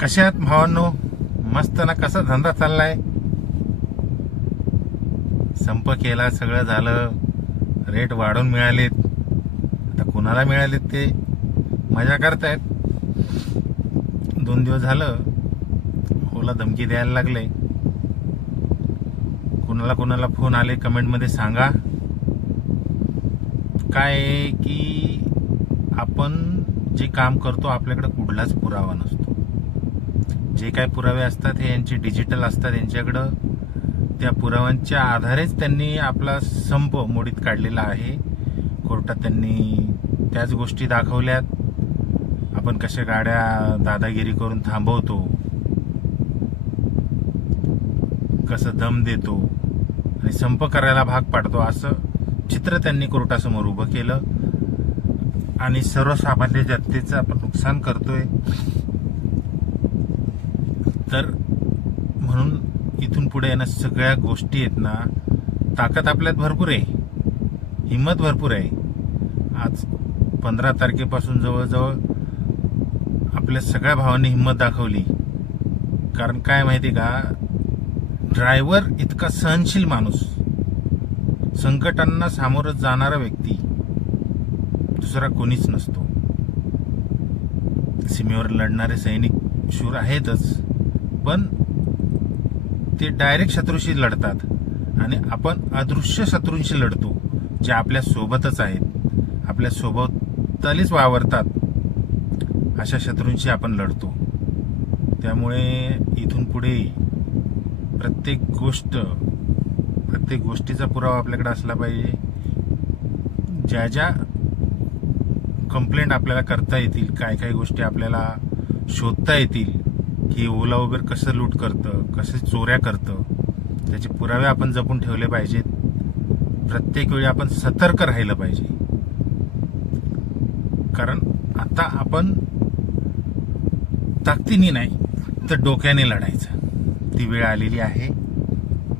कशात भावांनो? मस्त ना? कसा धंदा चाललाय? संप केला, सगळं झालं, रेट वाढून मिळालेत. आता कुणाला मिळालेत ते मजा करतायत. 2 दिवस झालं ओला धमकी द्यायला लागले. कुणाला फोन आले कमेंट मध्ये सांगा. काय आहे की आपण जे काम करतो आपल्याकडे कुठलाच पुरावा नसतो. जे काय पुरावे असतात हे यांचे डिजिटल असतात यांच्याकडं. त्या पुराव्यांच्या आधारेच त्यांनी आपला संप मोडीत काढलेला आहे. कोर्टात त्यांनी त्याच गोष्टी दाखवल्यात. आपण कशा गाड्या दादागिरी करून थांबवतो, कसं दम देतो आणि संप करायला भाग पाडतो, असं चित्र त्यांनी कोर्टासमोर उभं केलं. आणि सर्वसामान्य जनतेचं आपण नुकसान करतोय. तर म्हणून इथून पुढे येणं सगळ्या गोष्टी आहेत ना, ताकद आपल्यात भरपूर आहे, हिंमत भरपूर आहे. आज 15 तारखेपासून जवळजवळ आपल्या सगळ्या भावांनी हिंमत दाखवली. कारण काय माहिती का, ड्रायव्हर इतका सहनशील माणूस, संकटांना सामोरं जाणारा व्यक्ती दुसरा कोणीच नसतो. सीमेवर लढणारे सैनिक शूर आहेतच, पण ते डायरेक्ट शत्रूशी लढतात आणि आपण अदृश्य शत्रूंशी लढतो, जे आपल्या सोबतच आहेत, आपल्या सोबतालीच वावरतात. अशा शत्रूंशी आपण लढतो. त्यामुळे इथून पुढे प्रत्येक गोष्टीचा पुरावा आपल्याकडे असला पाहिजे. ज्या कंप्लेंट आपल्याला करता येतील, काय गोष्टी आपल्याला शोधता येतील की ओला उबेर कसं लूट करतं, कसे चोऱ्या करतं, त्याचे पुरावे आपण जपून ठेवले पाहिजेत. प्रत्येक वेळी आपण सतर्क राहिलं पाहिजे. कारण आता आपण ताकदीने नाही तर डोक्याने लढायचं, ती वेळ आलेली आहे.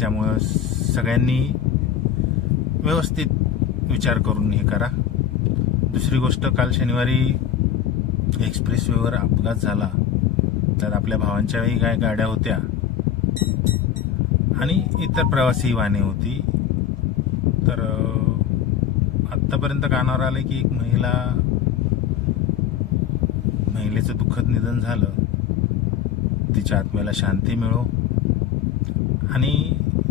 त्यामुळं सगळ्यांनी व्यवस्थित विचार करून हे करा. दुसरी गोष्ट, काल शनिवारी एक्सप्रेसवेवर अपघात झाला. त्यात आपल्या भावांच्याही काय गाड्या होत्या आणि इतर प्रवासी वाहने होती. तर आत्तापर्यंत कानावर आलं की एक महिलेचं दुःखद निधन झालं. तिच्या आत्म्याला शांती मिळो. आणि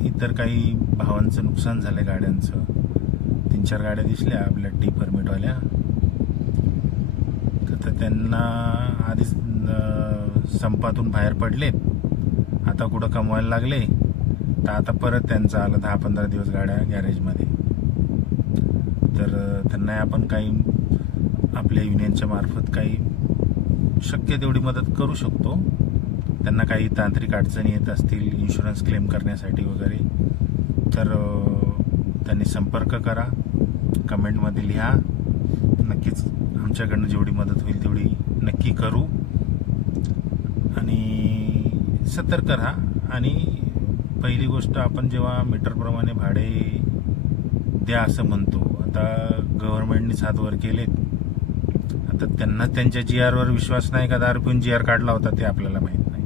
इतर काही भावांचं नुकसान झालं गाड्यांचं. 3-4 गाड्या दिसल्या आपल्या टी परमिटवाल्या. तर त्यांना आधीच संपातून बाहेर पडलेत, आता कुठं कमवायला लागले, तर आता परत त्यांचं आलं 10-15 दिवस गाड्या गॅरेजमध्ये. तर त्यांना आपण काही आपल्या युनियनच्या मार्फत काही शक्य तेवढी मदत करू शकतो. त्यांना काही तांत्रिक अडचणी येत असतील इन्शुरन्स क्लेम करण्यासाठी वगैरे, तर त्यांनी संपर्क करा, कमेंटमध्ये लिहा. नक्कीच आमच्याकडनं जेवढी मदत होईल तेवढी नक्की करू. आणि सतर्क राहा. आणि पहिली गोष्ट, आपण जेव्हा मीटरप्रमाणे भाडे द्या असं म्हणतो, आता गव्हर्नमेंटनेच हात वर केलेत. आता त्यांना त्यांच्या GR वर विश्वास नाही का, दारू पिऊन GR काढला होता ते आपल्याला माहित नाही.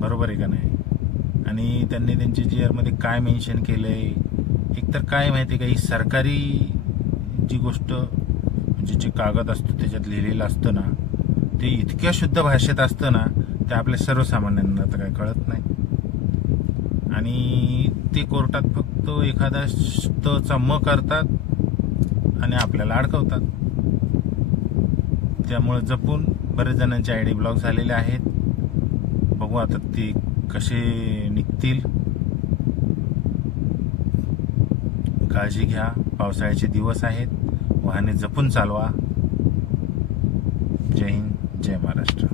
बरोबर आहे का नाही? आणि त्यांनी त्यांच्या GR मध्ये काय मेन्शन केलंय, एकतर काय माहिती का, ही सरकारी जी गोष्ट म्हणजे जे कागद असतो त्याच्यात लिहिलेलं असतं ना, ते इतक्या शुद्ध भाषेत असतं ना, ते आपल्या सर्वसामान्यांना तर काय कळत नाही. आणि ते कोर्टात फक्त एखादा स्तचा म करतात आणि आपल्याला अडकवतात. त्यामुळे जपून, बरेच जणांचे ID ब्लॉक झालेले आहेत. बघू आता ते कसे निघतील. काळजी घ्या. पावसाळ्याचे दिवस आहेत, वाहने जपून चालवा. जय हिंद, जय महाराष्ट्र.